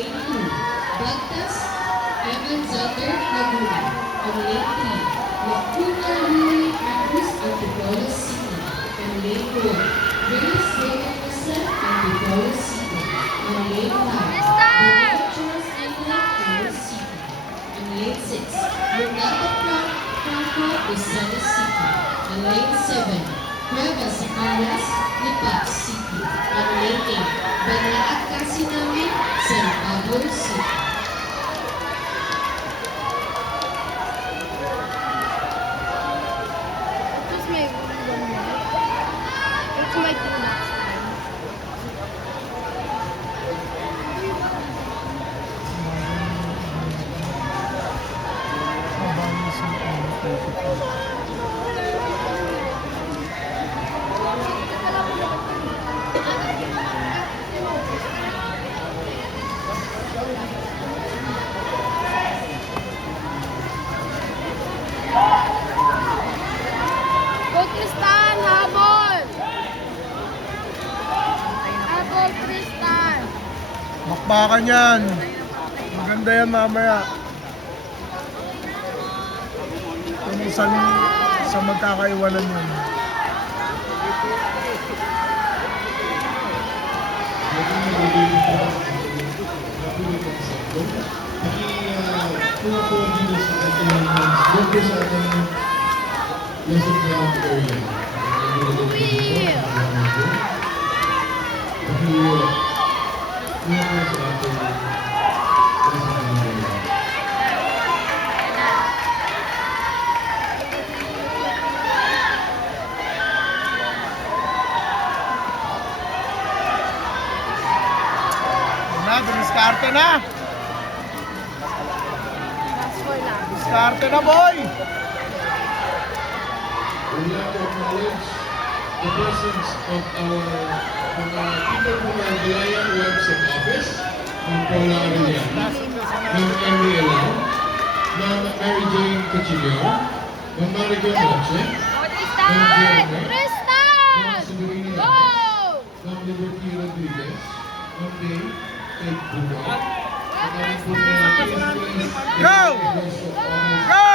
Grade 2, Baltas Evan Zander Laguna. And Lane 3, Lacuna Louis Andrews Antipolo City. And Lane 4, Grace David Mesa Antipolo City. And Lane 5, Charles England City. And Lane 6, Mugata Franco Lucena City. And Lane 7, Nueva Zacarias Lipa City. And Lane 8, Banaat Kasinami San Pablo City. It's my turn next time. Go Tristan, habol! Habol Tristan! Bakbakan yan. Maganda yan mamaya. Kung saan sa magkakaiwanan yun. Diskarte na! Diskarte na, boy! We would like to acknowledge the presence of our people from our Vilayan website office, Ma'am Paula Arellano, Ma'am Emily Elan, Ma'am Mary Jane Cuchillo, Ma'am Marica Noche, Ma'am Jeremy, Ma'am Severina Ramos, Ma'am Liberty Rodriguez, Ma'am Day, Ed Buwan, at ang po na Go! Go!